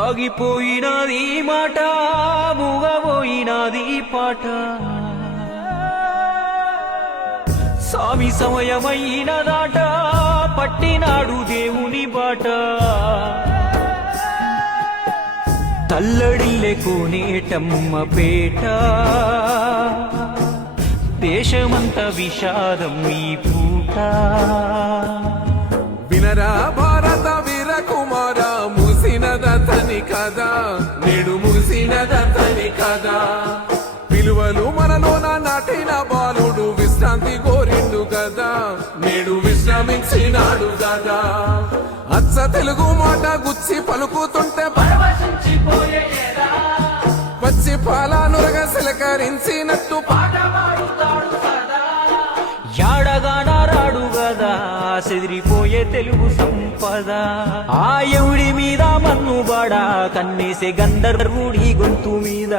ఆగిపోయినది మాట, మూగబోయినది పాట. సామి సమయమైనదాట, పట్టినాడు దేవుని బాట. తల్లడిల్లె కోనేటమ్మ పేట, దేశమంత విషాదం ఈ పూట. వినరా భారత వీర కుమార, ముసినదతని కదా, నేడు ముసినదతని కదా. విలువలు మనలోన నాటిన బాలుడు విశ్రాంతి కోరిండు కదా, నేడు విశ్రమించినాడు కదా. అచ్చ తెలుగు మాట గుచ్చి పలుకుతుంటే పచ్చి పాలానురగా సిలకరించినట్టు పాట పాడుతాడు కదా. యాడగానారాడు గదా చెదిరిపోయే తెలుగు సంపద. ఆ ఎవడి మీద మన్నుబాడా కన్నేసే గంధర్వుడి గొంతు మీద.